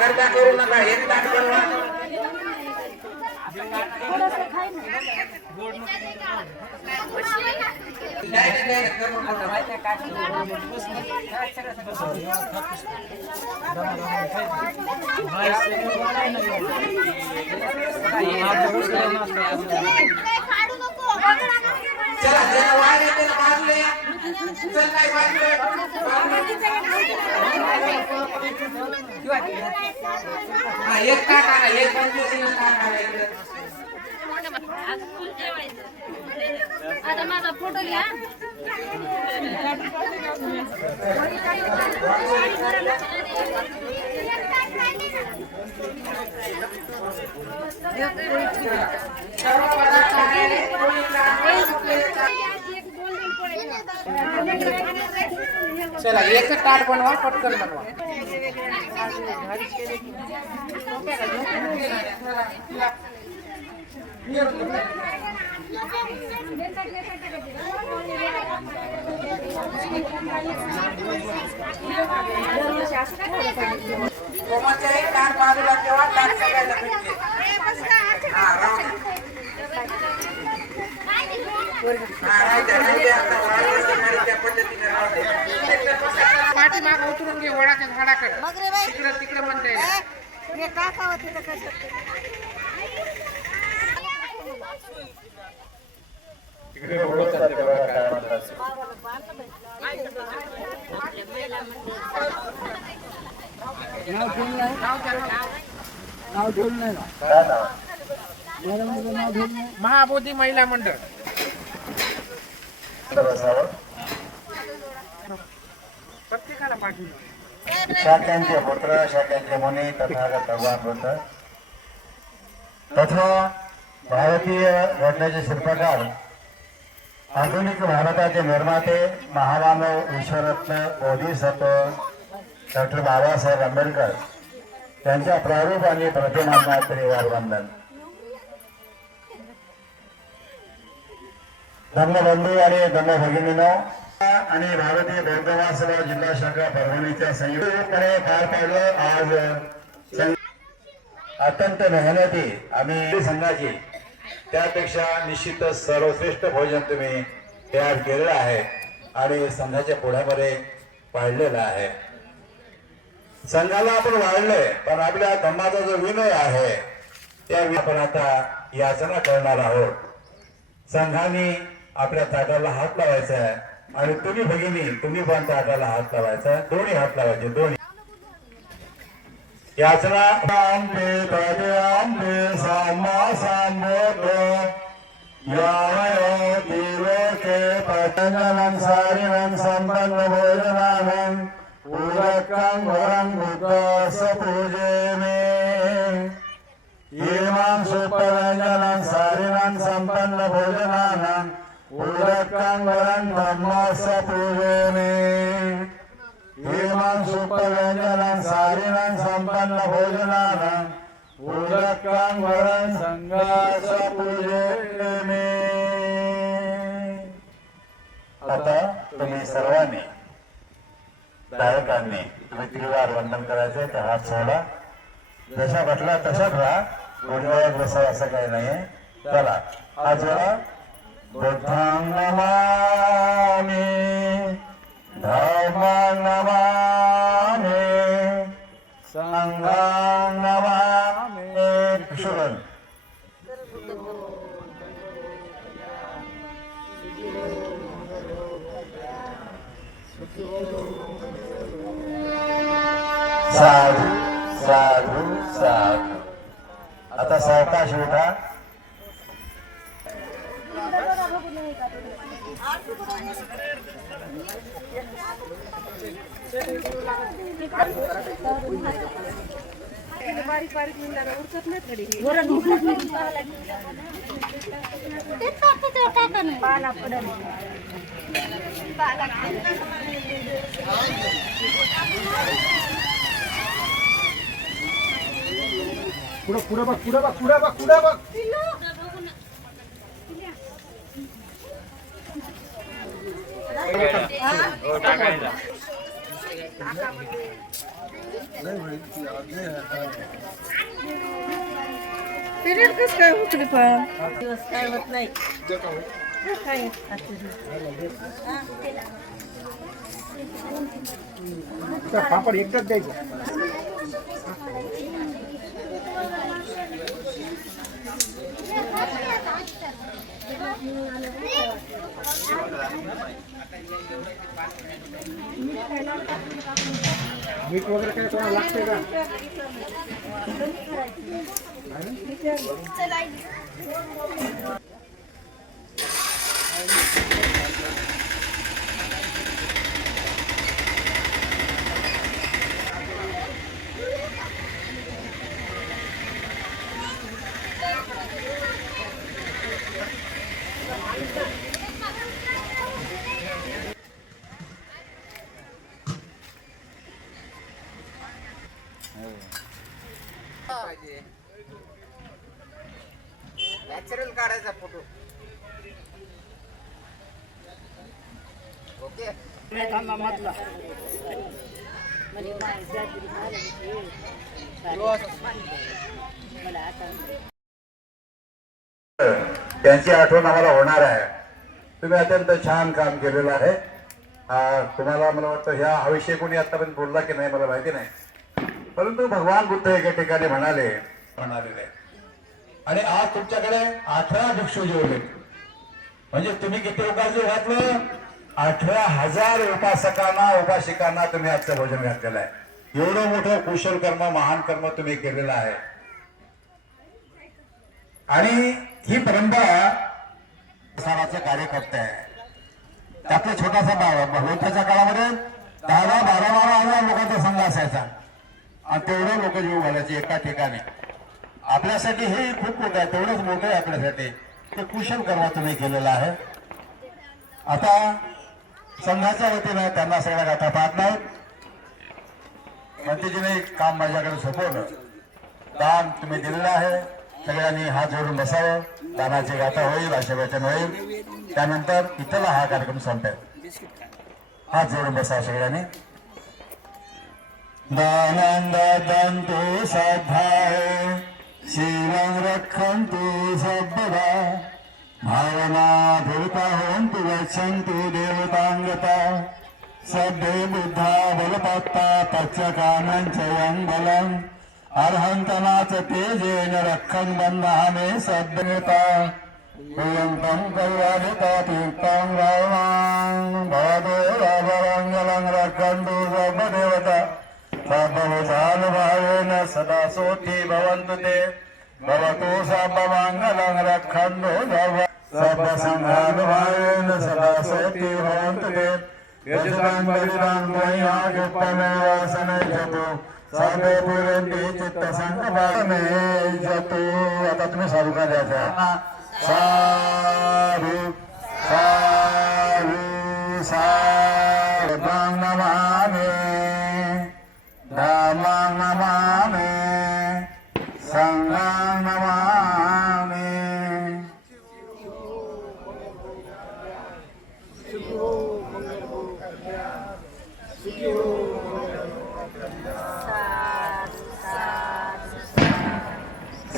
करता करू नका एक ताट बनवा चला जरा वाढ येते ना बाजूला या चल काय बाजूला हा एक ताट आला एक 25 ताट आला इकडे आता माझा फोटो घ्या चला एक ताट बनवा पटकन बनवा कोमाचाही ताट बाजूला ठेवा ताट सगळ्याला भेटले हा राहू त्या पद्धतीने राहू दे पाठीमाग उतरून घे वडाच्या झाडाकडे तिकडे तिकडे म्हणता येईल महाबोधी महिला मंडळ प्रत्येकाला पाठवलं शाक्यांचे पुत्र शाक्यांचे मुनी तथागत भगवान बुद्ध तथा भारतीय घटनेचे शिल्पकार आधुनिक भारताचे निर्माते महामानव विश्वरत्न बोधिसत्व डॉक्टर बाबासाहेब आंबेडकर त्यांच्या प्रारूप आणि प्रतिमांना त्रिवार वंदन. धर्मबंधू आणि धर्मभगिनीनो आणि भारतीय बौद्ध महासभा जिल्हा शाखा परभणीच्या संयुक्तपणे पार पाडलं. आज अत्यंत मेहनती आम्ही संघाची त्यापेक्षा निश्चितच सर्वश्रेष्ठ भोजन तुम्ही तयार केलेलं आहे आणि संघाच्या पुढ्यामध्ये पाडलेलं आहे. संघाला आपण वाढलोय पण आपल्या धम्माचा जो विनय आहे त्या आपण आता याचना करणार आहोत. संघाने आपल्या ताटाला हात लावायचा आहे आणि तुम्ही भगिनी तुम्ही पण ताटाला हात लावायचा, दोन्ही हात लावायचे दोन्ही. याचना आंबे तदे आंबे सामा सांबोतो यावयो तिलोके पतंजनं सारिणं संपन्न भोजनानं पूरकं वरं बुद्धस पूजेमे इमां सुपरंजनं सारिणं संपन्न भोजनानं पूरकं वरं धम्मस पूजेमे इमां सुपरंजनं सारिणं संपन्न भोजनानं पूरकं वरं संघास पूजेमे. आता तुम्ही सर्वांनी गायकांनी त्रिवार वंदन करायचे. तर हात सोडा, जशा म्हटला तशाच राहा, गुणगायक बसा असं काही नाही. चला आज बुद्धां नमामि धम्मां नमामि संघां नमामि. शुभम साधू साधू साधू. आता सावकाश उठा. बारीक बारीक मिळणार उरकत नाही थोडी पाला पडल पुढे पुढे बघ पुढे बघ पुढे बघ पुढे बघ. पिरियड कसं काय उचली पण दिवस काय होत नाही काय पापड एकच द्यायचं. मीठ वगैरे काय कोणाला लागते का? नॅचरल काढायचा फोटो. ओके. त्यांची आठवण आम्हाला होणार आहे. तुम्ही अत्यंत छान काम केलेलं आहे. तुम्हाला मला वाटतं ह्या हा विषय कोणी आतापर्यंत बोलला की नाही मला माहिती नाही, परंतु भगवान बुद्ध एका ठिकाणी म्हणालेले आणि आज तुमच्याकडे 18 भिक्षू जेवले. म्हणजे तुम्ही किती लोकांचं घातलं? 18,000 उपासकांना उपासिकांना तुम्ही आजचं भोजन घातलेलं आहे. एवढं मोठं कुशल कर्म महान कर्म तुम्ही केलेलं आहे. आणि ही परंपरा सणाचं कार्य करते आहे. त्यातला छोटासा भगवंताच्या काळामध्ये 10-12 लोकांचा संघ असायचा आणि तेवढे लोक जीव घालायचे एका ठिकाणी. आपल्यासाठी हे खूप मोठं आहे, तेवढंच मोठं आहे आपल्यासाठी. ते कुशल कर्म तुम्ही केलेलं आहे. आता संघाच्या वतीनं त्यांना सगळ्या गाथा पाहत नाहीत. मंत्रीजीने काम माझ्याकडे सोपवलं. दान तुम्ही दिलेलं आहे. सगळ्यांनी हात जोडून बसावं. दानाची गाथा होईल, आशीर्वचन होईल. त्यानंतर इथला हा कार्यक्रम संपेल. हात जोडून बसावं सगळ्यांनी. दानंद दंतु सद्भाय शीलं रक्षन्तु सर्वदा भावना धूता होन्तु गच्छन्तु देवतांगता सद्दे बुद्धा बलपत्ता पच्यकामं च यं बलम् अर्हन्तनाच तेजेन रक्षन् बन्धाने सद्गता कुयन्तं कल्याणिता तीर्थं रामां भवदेवाभरङ्गलं रक्षन्तु सर्वदेवता सर्वभूतानुभावेन सदा सोऽति भवन्तु ते भवतु सर्वमङ्गलं रक्षन्तु सर्वसङ्घानुभावेन सदा सोऽति भवन्तु ते यजतां बलिदां त्वय्यायुक्तमेव सनयतु सर्वे पुरन्ति चित्तसङ्कल्पमे जतु. आता तुम्ही साधू का द्यायचा? साधु साधु साधु नमामि धम्मं नमामि संघं नमामि.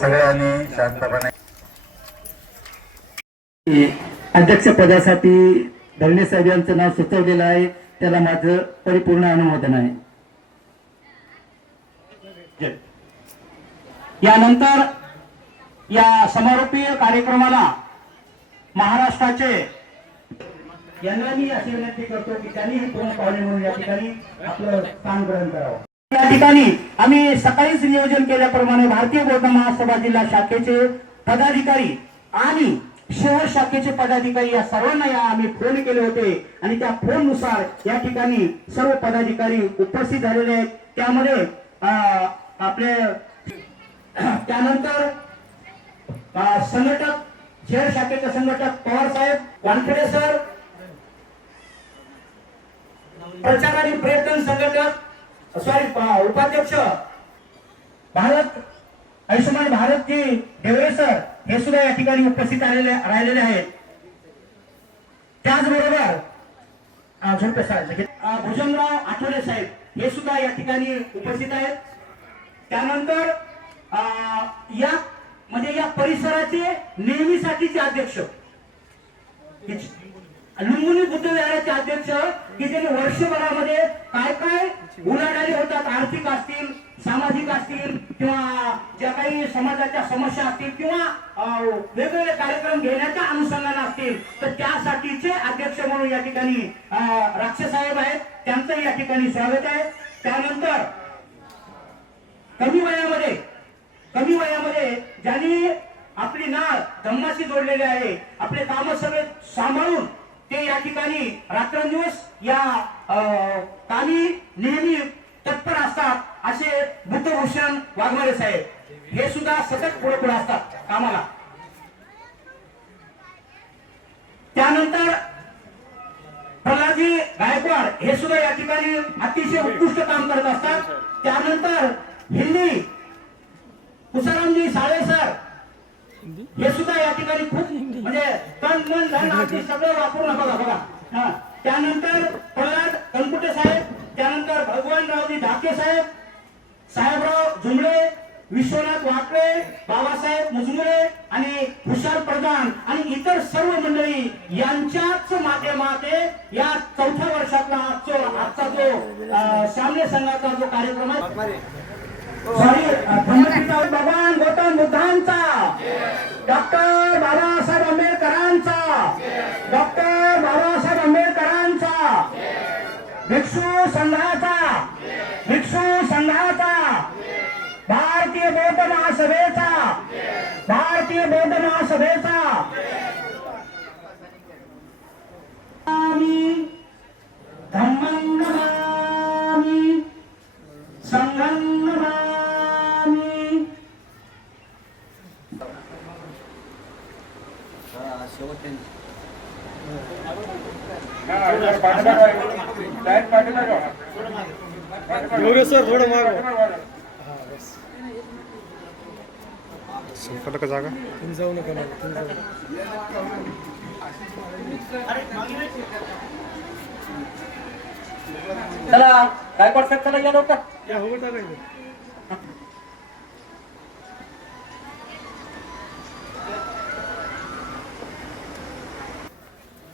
सगळ्यांनी शांतपणे. अध्यक्ष पदासाठी धरणे साहेब यांचं नाव सुचवलेलं आहे. त्याला माझं परिपूर्ण अनुमोदन आहे. यानंतर या समारोपीय कार्यक्रमाला महाराष्ट्राचे यांना मी अशी विनंती करतो की त्यांनी हे पूर्ण पाहुणे म्हणून या ठिकाणी आपलं स्थान ग्रहण करावं. या ठिकाणी आम्ही सकाळीच नियोजन केल्याप्रमाणे भारतीय बौद्ध महासभा जिल्हा शाखेचे पदाधिकारी आणि शहर शाखेचे पदाधिकारी या सर्वांना आम्ही फोन केले होते आणि त्या फोन नुसार या ठिकाणी सर्व पदाधिकारी उपस्थित झालेले आहेत. त्यामध्ये आपले त्यानंतर संघटक शहर शाखेचे संघटक पवार साहेब, वानखेडे सर, प्रचार आणि पर्यटन संघटक उपाध्यक्ष भारत आयुष्यमान भारत जी देवरे सर हे सुद्धा या ठिकाणी उपस्थित राहिलेले आहेत. त्याचबरोबर झोडपे साहेब, भुजंगराव आठवले साहेब हे सुद्धा या ठिकाणी उपस्थित आहेत. त्यानंतर या म्हणजे या परिसराचे नेहमीसाठीचे अध्यक्ष लुंबिनी बुद्ध विहाराचे अध्यक्ष की ज्यांनी वर्षभरामध्ये काय काय उलाढाली होतात, आर्थिक असतील, सामाजिक असतील किंवा ज्या काही समाजाच्या समस्या असतील किंवा वेगवेगळे कार्यक्रम घेण्याच्या अनुषंगाने असतील तर त्यासाठीचे अध्यक्ष म्हणून या ठिकाणी राक्षस साहेब आहेत, त्यांचं या ठिकाणी स्वागत आहे. त्यानंतर कमी वयामध्ये ज्यांनी आपली नाळ धम्माशी जोडलेली आहे, आपले काम सगळे सांभाळून ते या ठिकाणी रात्रंदिवस या कामी नेहमी तत्पर असतात असे बुद्धभूषण वाघमारे साहेब हे सुद्धा सतत पुढे असतात कामाला. त्यानंतर प्रल्हादजी गायकवाड हे सुद्धा या ठिकाणी अतिशय उत्कृष्ट काम करत असतात. त्यानंतर हिंदी कुसारामजी साळे सर हे सुद्धा या ठिकाणी खूप म्हणजे तन मन धन अगदी सगळं वापरून बघा. त्यानंतर प्रल्हाद कनकुटे साहेब, त्यानंतर भगवानरावजी ढाके साहेब, साहेबराव जुमळे, विश्वनाथ वाकळे, बाबासाहेब मुजमुरे आणि हुशार प्रधान आणि इतर सर्व मंडळी यांच्याच माध्यमाते या 4थ्या वर्षातला आजचा जो सामने संघाचा जो कार्यक्रम आहे भगवान गौतम बुद्धांचा, डॉक्टर बाबासाहेब आंबेडकरांचा, डॉक्टर बाबासाहेब आंबेडकरांचा, भिक्षू संघाचा, भारतीय बौद्ध महासभेचा धम्मं नमामि संघं नमामि. सर थोडं माग संपलं का जागा तुम्ही जाऊ नका ना, तुम्ही जाऊ. चला गायकवाड साहेब चला या लवकर. या हो टाकायचं.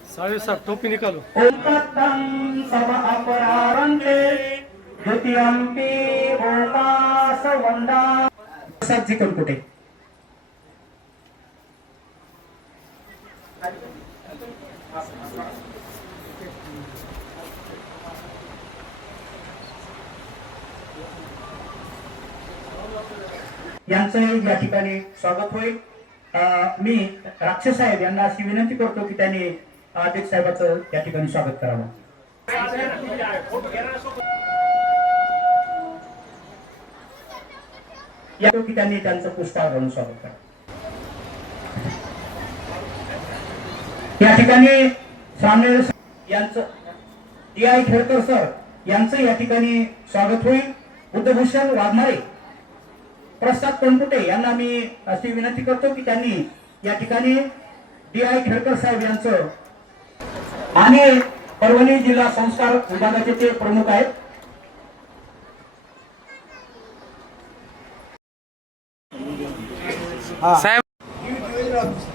साढ़े 7 टोपी निकालो. ओंकातं सम अपरारंते द्वितीयंपि ओंकास वंदा. साहेबजी कनकुटे यांचं या ठिकाणी स्वागत होईल. मी राक्षस साहेब यांना अशी विनंती करतो की त्यांनी अध्यक्ष साहेबांचं या ठिकाणी स्वागत करावं. या की त्यांनी त्यांचं पुष्पाळ घालून स्वागत करावं. या ठिकाणी सामने यांचं DI खेळकर सर यांचं या ठिकाणी स्वागत होईल. बुद्धभूषण वाघमारे, प्रसाद कनकुटे यांना मी अशी विनंती करतो की त्यांनी या ठिकाणी DI खेळकर साहेब यांचं आणि परभणी जिल्हा संस्कार विभागाचे ते प्रमुख आहेत.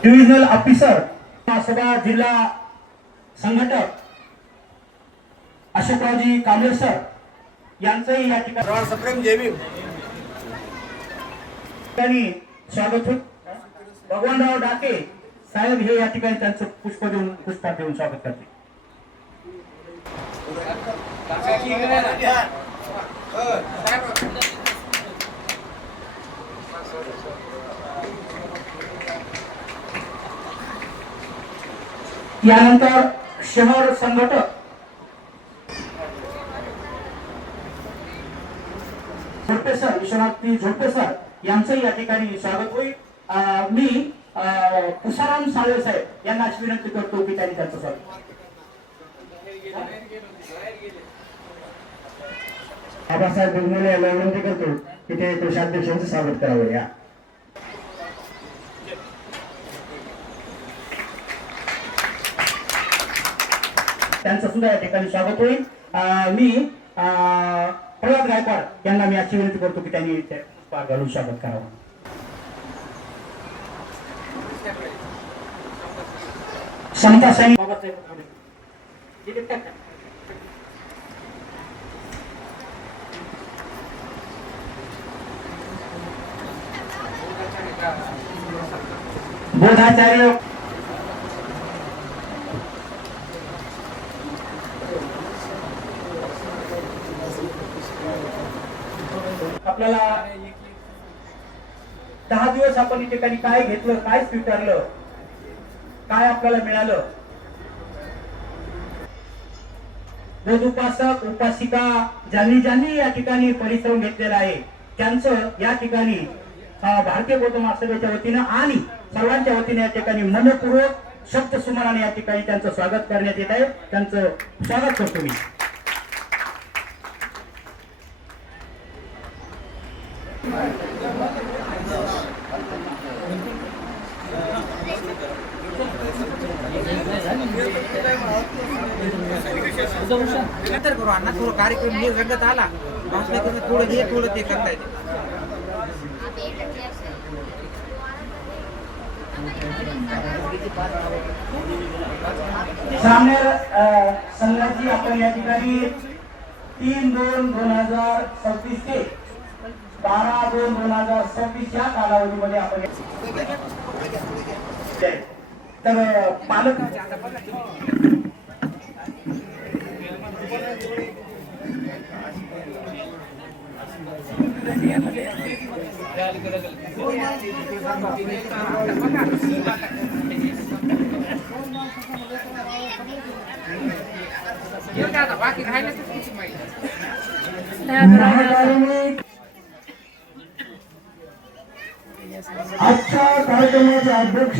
डिव्हिजनल ऑफिसर सभा जिल्हा संघटक अशोकरावजी कांबळे सर यांचंही या ठिकाणी स्वागत होईल. भगवानराव ढाके साहेब हे या ठिकाणी त्यांचं पुष्प देऊन स्वागत करते. यानंतर शहर संघटक झोडपे सर, विश्वनाथजी झोडपे सर यांचं या ठिकाणी स्वागत होईल. मी कुसाराम साळे साहेब यांना अशी विनंती करतो की त्यांनी त्यांचं स्वागत. बाबासाहेब बोलमोले यांना विनंती करतो की ते कोषाध्यक्षांचं स्वागत करावं. या त्यांचं सुद्धा या ठिकाणी स्वागत होईल. मी प्रल्हाद गायकवाड यांना मी अशी विनंती करतो की त्यांनी पार घालून स्वागत करावं. समता सैनिक बोधाचार्य आपल्याला 10 दिवस आपण या ठिकाणी काय घेतलं, काय स्वीकारलं, काय आपल्याला मिळालं. उपासक उपासिका ज्यांनी या ठिकाणी परिश्रम घेतलेला आहे त्यांचं या ठिकाणी भारतीय बौद्ध महासभेच्या वतीनं आणि सर्वांच्या वतीने या ठिकाणी मनपूर्वक शब्द सुमनाने या ठिकाणी त्यांचं स्वागत करण्यात येत आहे. त्यांचं स्वागत करतो मी. नंतर करू अण्णा, थोडं कार्यक्रम हे रंगत आला भाषण करून थोडं हे थोडं ते करता येते. सामनेर संघाची आपण या ठिकाणी 3/2/2026 ते 12/2/2026 या कालावधीमध्ये आपण तर पालक बाकी राहिलं तर किती माहिती. आजच्या कार्यक्रमाचे अध्यक्ष